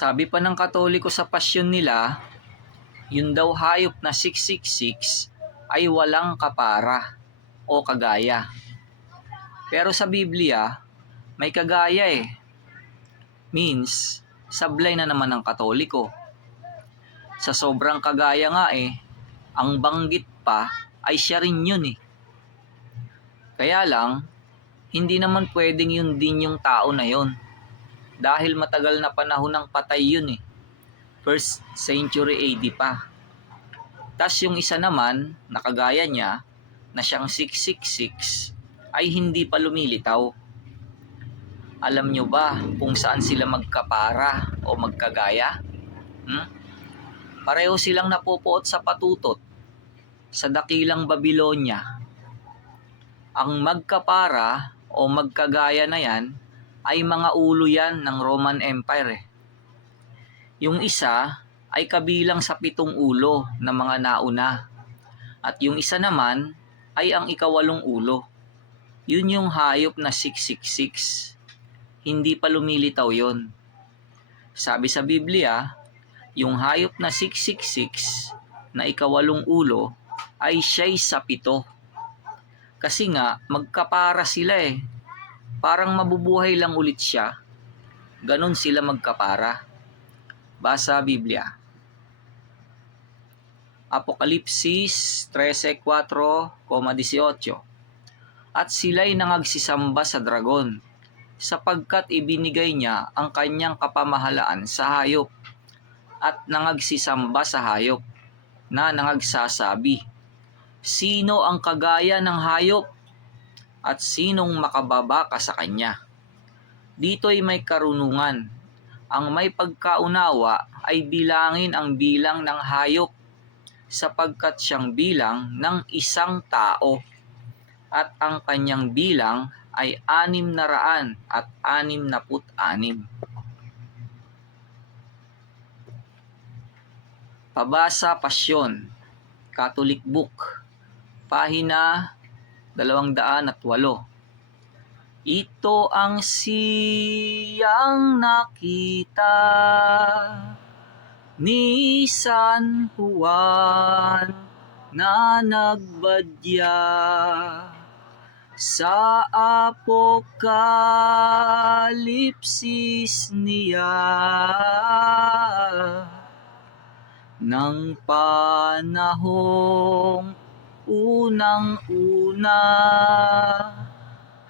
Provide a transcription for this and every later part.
Sabi pa ng Katoliko sa pasyon nila, yun daw hayop na 666 ay walang kapara o kagaya. Pero sa Biblia, may kagaya eh. Means, sablay na naman ng Katoliko. Sa sobrang kagaya nga eh, ang banggit pa ay siya rin yun eh. Kaya lang, hindi naman pwedeng yun din yung tao na yun. Dahil matagal na panahon ng patay yun eh. First century AD pa. Tas yung isa naman, nakagaya niya, na siyang 666, ay hindi pa lumilitaw. Alam nyo ba kung saan sila magkapara o magkagaya? Hmm? Pareho silang napupuot sa patutot sa dakilang Babylonia. Ang magkapara o magkagaya na yan ay mga ulo yan ng Roman Empire. eh. Yung isa ay kabilang sa pitong ulo ng mga nauna. At yung isa naman ay ang ikawalong ulo. Yun yung hayop na 666. Hindi pa lumilitaw yon. Sabi sa Biblia, yung hayop na 666 na ikawalong ulo ay siya'y sa pito. Kasi nga, magkapara sila eh. Parang mabubuhay lang ulit siya. Ganon sila magkapara. Basa Biblia. Apokalipsis 13.4,18 At sila'y nangagsisamba sa dragon, sapagkat ibinigay niya ang kanyang kapamahalaan sa hayop, at nangagsisamba sa hayop, na nangagsasabi, Sino ang kagaya ng hayop? At sinong makababaka sa kanya? Dito'y may karunungan. Ang may pagkaunawa ay bilangin ang bilang ng hayop sapagkat siyang bilang ng isang tao at ang kanyang bilang ay anim na raan at anim na put anim. Pabasa Pasyon, Catholic Book, pahina 208. Ito ang siyang nakita ni San Juan na nagbadya sa apokalipsis niya ng panahong unang-una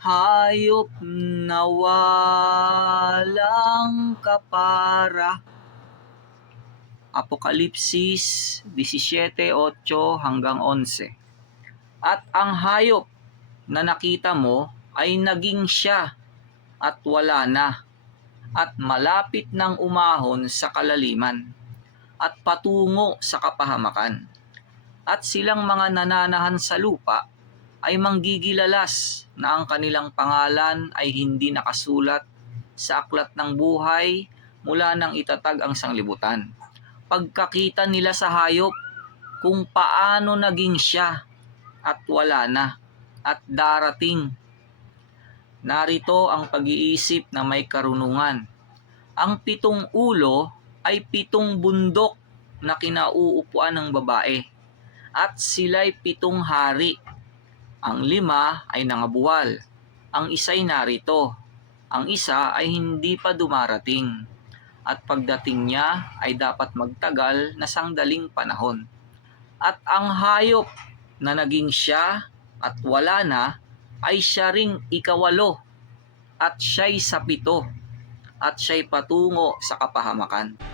hayop na walang kapara Apokalipsis 17:8 hanggang 11. At ang hayop na nakita mo ay naging siya at wala na at malapit ng umahon sa kalaliman at patungo sa kapahamakan. At silang mga nananahan sa lupa ay manggigilalas na ang kanilang pangalan ay hindi nakasulat sa aklat ng buhay mula nang itatag ang sanglibutan pagkakita nila sa hayop kung paano naging siya at wala na at darating. Narito ang pag-iisip na may karunungan. Ang pitong ulo ay pitong bundok na kinauupuan ng babae at sila'y pitong hari. Ang lima ay nangabuwal. Ang isa'y narito. Ang isa ay hindi pa dumarating at pagdating niya ay dapat magtagal na sangdaling panahon. At ang hayop na naging siya at wala na ay siya ring ikawalo at siya'y sa pito at siya'y patungo sa kapahamakan.